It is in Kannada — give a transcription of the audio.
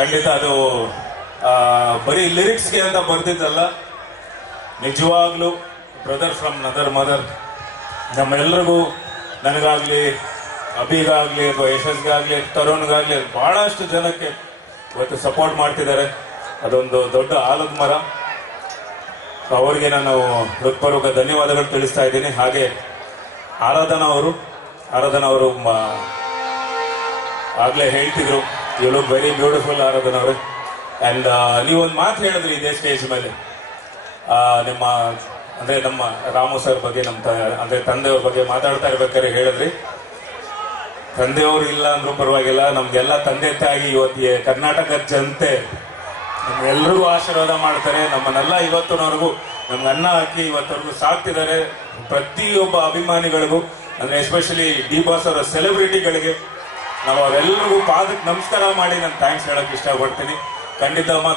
ಖಂಡಿತ ಅದು ಬರೀ ಲಿರಿಕ್ಸ್ಗೆ ಅಂತ ಬರ್ದಿದ್ದಲ್ಲ, ನಿಜವಾಗ್ಲೂ ಬ್ರದರ್ ಫ್ರಮ್ ನದರ್ ಮದರ್ ನಮ್ಮೆಲ್ಲರಿಗೂ, ನನಗಾಗ್ಲಿ, ಅಭಿಗಾಗ್ಲಿ ಅಥವಾ ಯಶಸ್ಗಾಗ್ಲಿ, ತರುಣ್ಗಾಗ್ಲಿ ಬಹಳಷ್ಟು ಜನಕ್ಕೆ ಇವತ್ತು ಸಪೋರ್ಟ್ ಮಾಡ್ತಿದ್ದಾರೆ. ಅದೊಂದು ದೊಡ್ಡ ಆಲದ ಮರ. ಅವರಿಗೆ ನಾನು ಹೃತ್ಪೂರ್ವಕ ಧನ್ಯವಾದಗಳು ತಿಳಿಸ್ತಾ ಇದ್ದೀನಿ. ಹಾಗೆ ಆರಾಧನಾ ಅವರು ಆಗ್ಲೇ ಹೇಳ್ತಿದ್ರು, ಯು ಲುಕ್ ವೆರಿ ಬ್ಯೂಟಿಫುಲ್ ಆರಾಧನಾ ಅವರು. ಅಂಡ್ ನೀವೊಂದು ಮಾತು ಹೇಳಿದ್ರಿ ಇದೇ ಸ್ಟೇಜ್ ಮೇಲೆ, ನಿಮ್ಮ ಅಂದ್ರೆ ನಮ್ಮ ರಾಮು ಸರ್ ಬಗ್ಗೆ, ಅಂದ್ರೆ ತಂದೆಯವ್ರ ಬಗ್ಗೆ ಮಾತಾಡ್ತಾ ಇರ್ಬೇಕಾದ್ರೆ ಹೇಳಿದ್ರಿ, ತಂದೆಯವರು ಇಲ್ಲ ಅಂದ್ರೂ ಪರವಾಗಿಲ್ಲ, ನಮ್ಗೆಲ್ಲ ತಂದೆ ತಾಯಿ ಇವತ್ತಿಗೆ ಕರ್ನಾಟಕದ ಜನತೆ ನಮ್ಗೆಲ್ಲರಿಗೂ ಆಶೀರ್ವಾದ ಮಾಡ್ತಾರೆ. ನಮ್ಮನ್ನೆಲ್ಲ ಇವತ್ತಿನವರೆಗೂ ನಮ್ಗೆ ಅನ್ನ ಹಾಕಿ ಇವತ್ತವರೆಗೂ ಸಾಕ್ತಿದ್ದಾರೆ. ಪ್ರತಿಯೊಬ್ಬ ಅಭಿಮಾನಿಗಳಿಗೂ, ಅಂದ್ರೆ ಎಸ್ಪೆಷಲಿ ಡಿ ಬಾಸ್ ಅವರ ಸೆಲೆಬ್ರಿಟಿಗಳಿಗೆ ನಾವು ಅವರೆಲ್ಲರಿಗೂ ಪಾದಕ್ಕೆ ನಮಸ್ಕಾರ ಮಾಡಿ ನಾನು ಥ್ಯಾಂಕ್ಸ್ ಹೇಳಕ್ ಇಷ್ಟಪಡ್ತೀನಿ. ಖಂಡಿತ ಅಮ್ಮ.